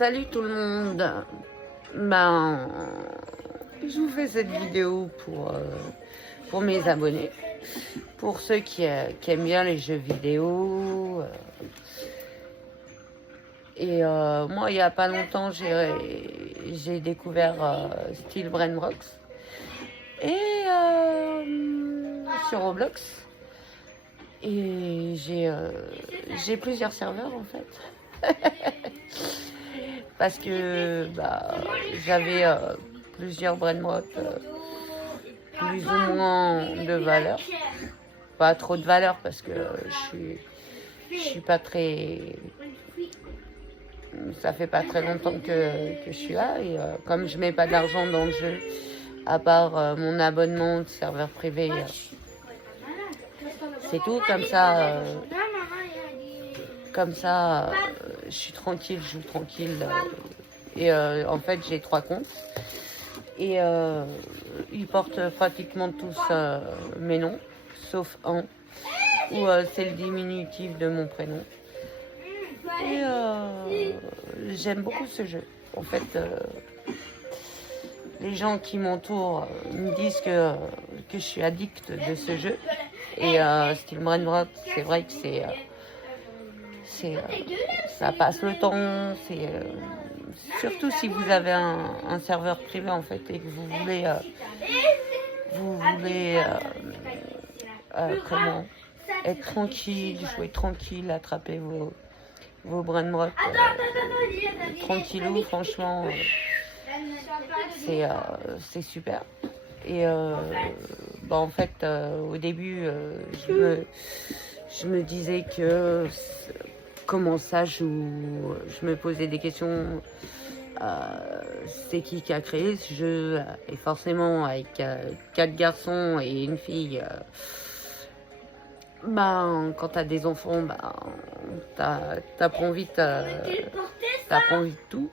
Salut tout le monde. Je vous fais cette vidéo pour mes abonnés, pour ceux qui aiment bien les jeux vidéo. Moi, il n'y a pas longtemps, j'ai découvert Steel Brain Rocks et sur Roblox. Et j'ai plusieurs serveurs en fait. Parce que j'avais plusieurs brainrot plus ou moins de valeur. Pas trop de valeur parce que je suis pas très... Ça fait pas très longtemps que je suis là. Et comme je mets pas d'argent dans le jeu, à part mon abonnement de serveur privé, c'est tout. Comme ça, je suis tranquille, je joue tranquille. En fait, j'ai 3 comptes. Et ils portent pratiquement tous mes noms, sauf un, où c'est le diminutif de mon prénom. Et j'aime beaucoup ce jeu. En fait, les gens qui m'entourent me disent que je suis addict de ce jeu. Et Steel Brain Rocks, c'est vrai que ça passe le temps, surtout si vous avez un serveur privé en fait et que vous voulez être tranquille, jouer tranquille, attraper vos brainrot tranquillou, franchement c'est super. Et en fait au début je me disais que comment ça joue, je me posais des questions, c'est qui a créé ce jeu, et forcément avec 4 garçons et une fille, quand t'as des enfants, t'as pas envie de tout.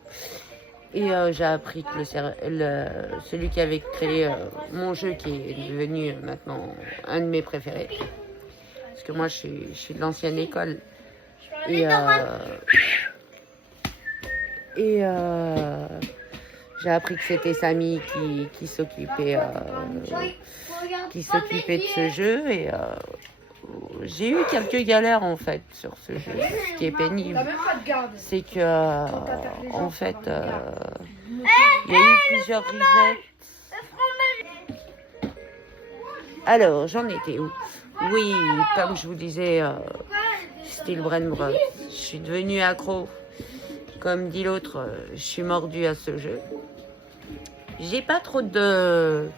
Et j'ai appris que celui qui avait créé mon jeu, qui est devenu maintenant un de mes préférés, parce que moi je suis de l'ancienne école, et j'ai appris que c'était Samy qui s'occupait de ce jeu. Et j'ai eu quelques galères en fait sur ce jeu. Ce qui est pénible, c'est que en fait il y a eu plusieurs resets. Alors j'en étais où? Oui, comme je vous disais, Steel Brain Rocks, je suis devenue accro. Comme dit l'autre, je suis mordue à ce jeu. J'ai pas trop de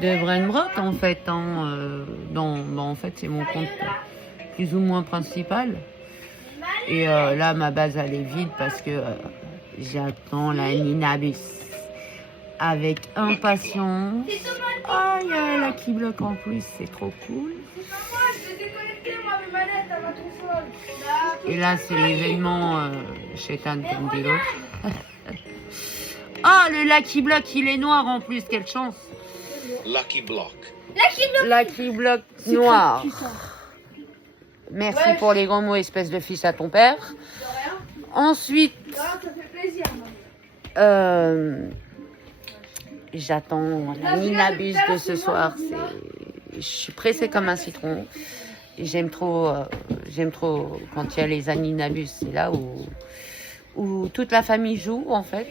brainrot en fait. En fait, c'est mon compte plus ou moins principal. Et là, ma base elle est vide parce que j'attends la Ninabus avec impatience. Ah, il y a la qui bloque en plus, c'est trop cool. Et là, c'est l'événement chétan comme dit l'autre. Ah, le Lucky Block, il est noir en plus, quelle chance. Lucky Block. Lucky Block noir. Merci pour les grands mots, espèce de fils à ton père. Ensuite, j'attends la Ninabus de ce soir. Je suis pressée comme un citron. J'aime trop quand il y a les Aninabus. C'est là où toute la famille joue en fait,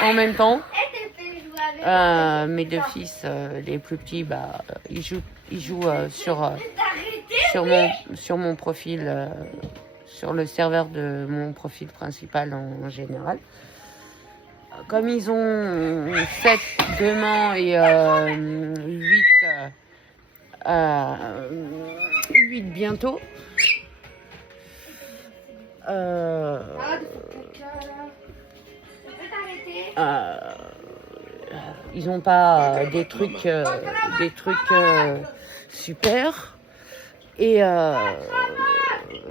en même temps. Mes 2 fils, les plus petits, ils jouent sur mon profil, sur le serveur de mon profil principal en général. Comme ils ont 7 demain et 8 bientôt. Ils n'ont pas des trucs super. Et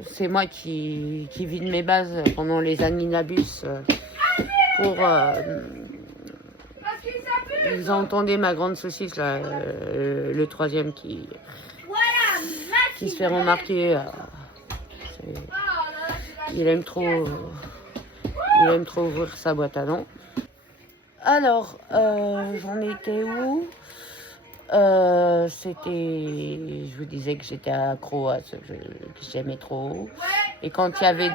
c'est moi qui vide mes bases pendant les Aninabus pour... Vous entendez ma grande saucisse, là, le 3e qui se fait remarquer. Il aime trop Il aime trop ouvrir sa boîte à dents. Alors, j'en étais où? Je vous disais que j'étais accro à ce jeu que j'aimais trop. Et quand il y avait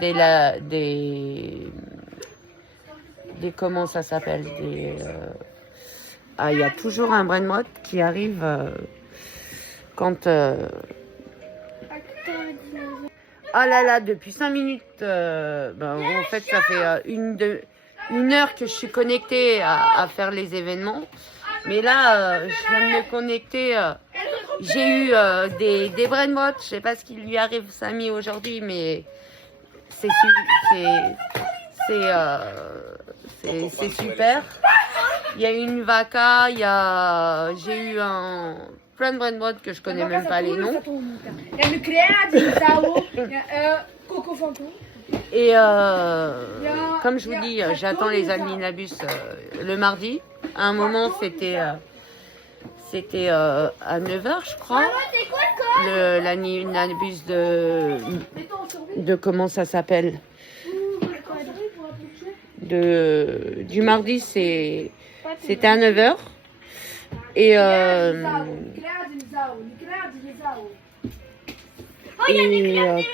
comment ça s'appelle? Il y a toujours un brain mode qui arrive quand... Ah là là, depuis 5 minutes, en fait, ça fait une heure que je suis connectée à faire les événements. Mais là, je viens de me connecter. J'ai eu des brain mods. Je sais pas ce qui lui arrive, Samy, aujourd'hui, mais c'est super. Il y a eu une vaca, j'ai eu plein de brain mods que je connais même pas les noms. Il y a le créa, il y a Coco Fantôme. Et comme je vous dis, j'attends les Aminabus le mardi. À un moment, c'était à 9h, je crois. L'Aminabus de comment ça s'appelle? Du mardi, c'était à 9h. Et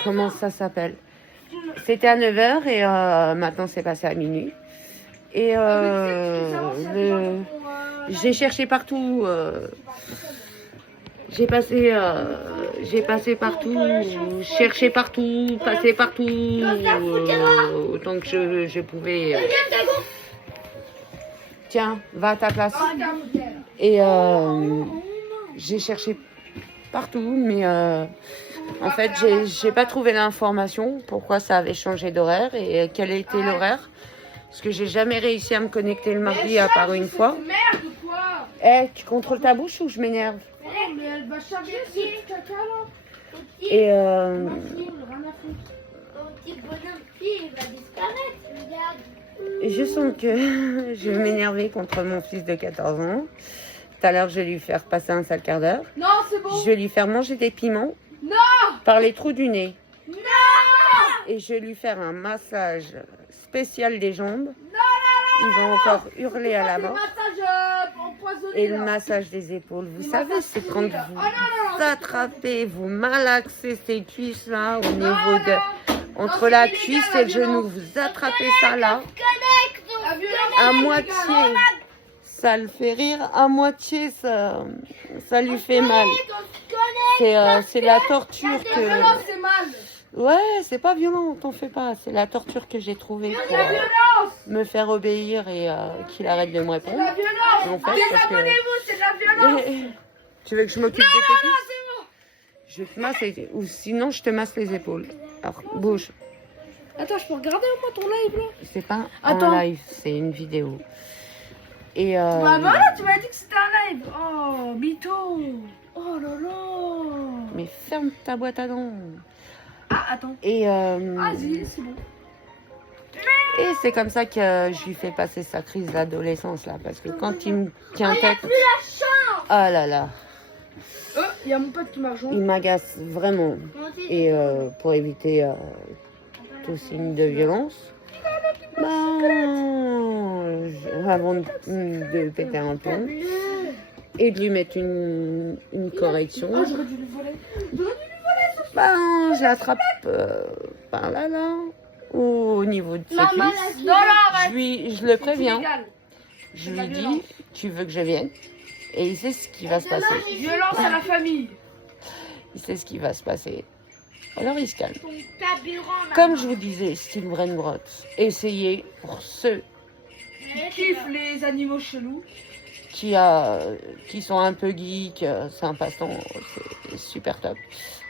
comment ça s'appelle? C'était à 9h et maintenant c'est passé à minuit. Et j'ai cherché partout. J'ai passé partout, cherché partout, passé partout, autant que je pouvais. Tiens, va à ta place. Et j'ai cherché partout, mais en fait, j'ai pas trouvé l'information pourquoi ça avait changé d'horaire et quel était l'horaire. Parce que j'ai jamais réussi à me connecter le mardi à part une fois. Tu contrôles ta bouche ou je m'énerve? Mais elle va charger ce caca là. Et je sens que je vais m'énerver contre mon fils de 14 ans. Tout à l'heure, je vais lui faire passer un sale quart d'heure. Non, c'est bon. Je vais lui faire manger des piments. Non. Par les trous du nez. Non. Et je vais lui faire un massage spécial des jambes. Non. Il va encore hurler à la mort. Et le là. massage des épaules. Vous savez, c'est quand vous attrapez, vous malaxez ces cuisses là au niveau de... Entre la cuisse et le genou, vous attrapez ça là. À moitié, ça le fait rire. À moitié, ça lui fait mal. C'est la torture que... C'est mal. Ouais, c'est pas violent, t'en fais pas. C'est la torture que j'ai trouvée pour me faire obéir et qu'il arrête de me répondre. C'est la violence. En fait, parce que... C'est de la violence. Tu veux que je m'occupe de tes cuisses? Je te masse ou sinon je te masse les épaules. Alors, bouge. Attends, je peux regarder moi ton live là? C'est pas Attends. un live, c'est une vidéo. Et Bah voilà, tu m'as dit que c'était un live. Oh, mytho. Oh là là. Mais ferme ta boîte à dents. Ah, attends. Et Vas-y, c'est bon. et c'est comme ça que je lui fais passer sa crise d'adolescence là, parce que quand il me tient tête, oh là là, Il y a mon pote qui m'a rejoint. il m'agace vraiment. Et pour éviter tout signe de violence, avant de péter un plomb et de lui mettre une correction, Ah, j'aurais dû lui voler. je l'attrape par là, au niveau de ses cuisses. Non, arrête. Je le préviens. Illégal. Je lui dis, tu veux que je vienne? Et il sait ce qui va se passer. Violence à la famille. Il sait ce qui va se passer. Alors il se calme. Comme je vous disais, style brain rot, essayez pour ceux Qui kiffe les animaux chelous. qui sont un peu geeks, c'est un passe-temps, c'est super top.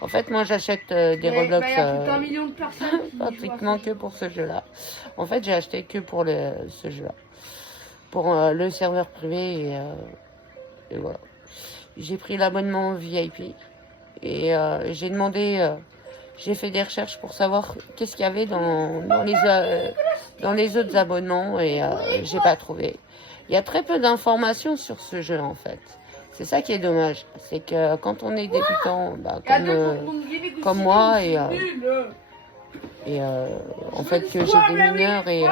En fait, moi j'achète des Roblox Il y a plus d'1 million de personnes qui pratiquement que pour ce jeu-là. En fait, j'ai acheté que pour ce jeu-là. Pour le serveur privé et voilà. J'ai pris l'abonnement VIP et j'ai demandé, j'ai fait des recherches pour savoir qu'est-ce qu'il y avait dans les autres abonnements et j'ai pas trouvé. Il y a très peu d'informations sur ce jeu en fait. C'est ça qui est dommage. C'est que quand on est débutant, comme moi et en fait que j'ai des mineurs et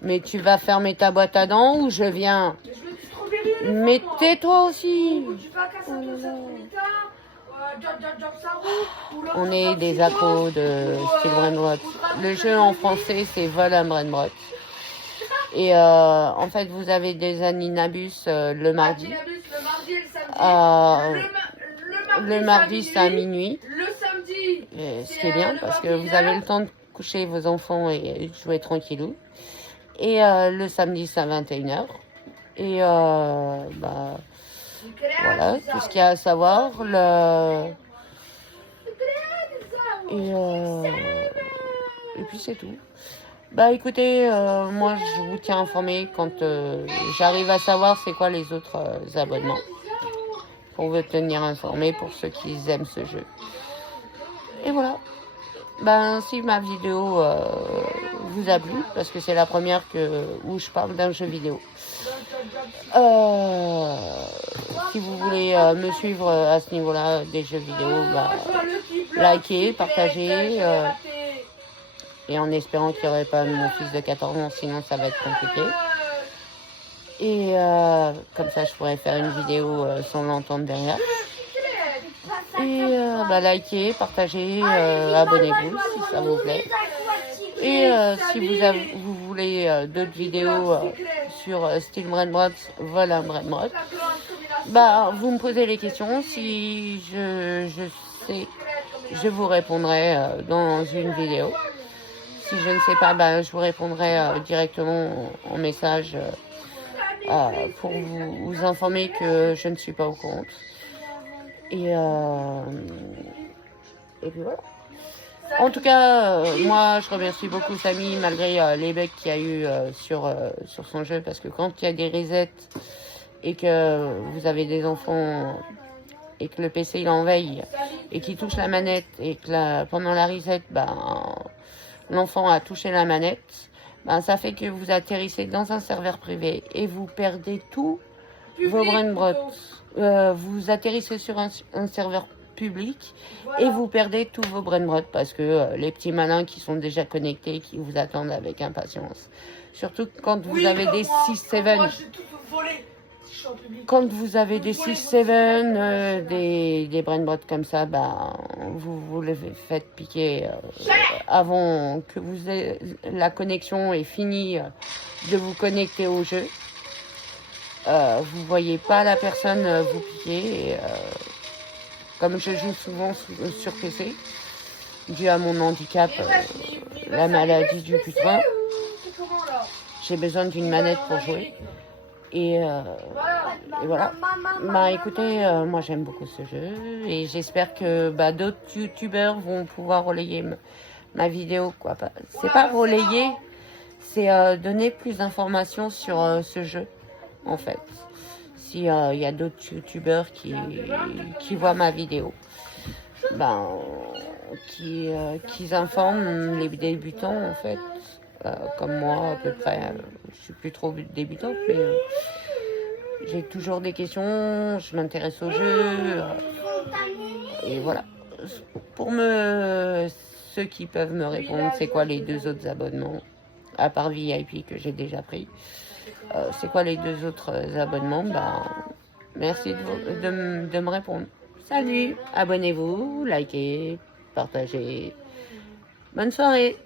Mais tu vas fermer ta boîte à dents ou je viens? Mais je me suis trop verrouillé. Mais tais-toi aussi. Tu vas casser un peu ça On est des accros de Steel Brainrot. Le jeu en français, c'est Vol à Brainrot. Et en fait, vous avez des Aninabus le mardi. Le mardi, c'est à minuit. Le samedi. Ce qui est bien parce que vous avez le temps de coucher vos enfants et de jouer tranquillou. Et le samedi, c'est à 21h. Et bah, voilà, tout ce qu'il y a à savoir. Et puis c'est tout. Bah écoutez, moi je vous tiens informé quand j'arrive à savoir c'est quoi les autres abonnements. Pour vous tenir informé pour ceux qui aiment ce jeu. Et voilà. Ben si ma vidéo vous a plu, parce que c'est la première où je parle d'un jeu vidéo. Si vous voulez me suivre à ce niveau-là des jeux vidéo, bah, likez, partagez. Et en espérant qu'il n'y aurait pas mon fils de 14 ans, sinon ça va être compliqué. Et comme ça, je pourrais faire une vidéo sans l'entendre derrière. Et bah, likez, partagez, abonnez-vous si ça vous plaît. Et si vous voulez d'autres vidéos sur Steel Brainrot, Vol à Brainrot, bah, vous me posez les questions. Si je sais, je vous répondrai dans une vidéo. Si je ne sais pas, bah, je vous répondrai directement en message pour vous informer que je ne suis pas au courant. Et puis voilà. En tout cas, moi je remercie beaucoup Samy malgré les bugs qu'il y a eu sur son jeu, parce que quand il y a des resets et que vous avez des enfants et que le PC il en veille et qu'il touche la manette et que pendant la reset, l'enfant a touché la manette, ça fait que vous atterrissez dans un serveur privé et vous perdez tous vos Brainrot. Vous atterrissez sur un serveur public et vous perdez tous vos Brainrot parce que les petits malins qui sont déjà connectés, qui vous attendent avec impatience. Surtout quand vous avez des 6-7. Quand vous avez des 6-7, des Brainrot comme ça, vous les faites piquer avant que la connexion ait fini de vous connecter au jeu. Vous voyez pas la personne vous piquer. Et, comme je joue souvent sur PC, dû à mon handicap, la maladie du putain, j'ai besoin d'une manette pour jouer. Et voilà. Écoutez, moi j'aime beaucoup ce jeu et j'espère que d'autres youtubeurs vont pouvoir relayer ma vidéo, quoi. C'est pas relayer, c'est donner plus d'informations sur ce jeu, en fait. S'il y a d'autres youtubeurs qui voient ma vidéo, qui informent les débutants, en fait, comme moi à peu près. Je suis plus trop débutante, mais j'ai toujours des questions, je m'intéresse au jeu, et voilà. Pour ceux qui peuvent me répondre, c'est quoi les 2 autres abonnements, à part VIP que j'ai déjà pris. C'est quoi les 2 autres abonnements? Merci de me répondre. Salut, abonnez-vous, likez, partagez. Bonne soirée.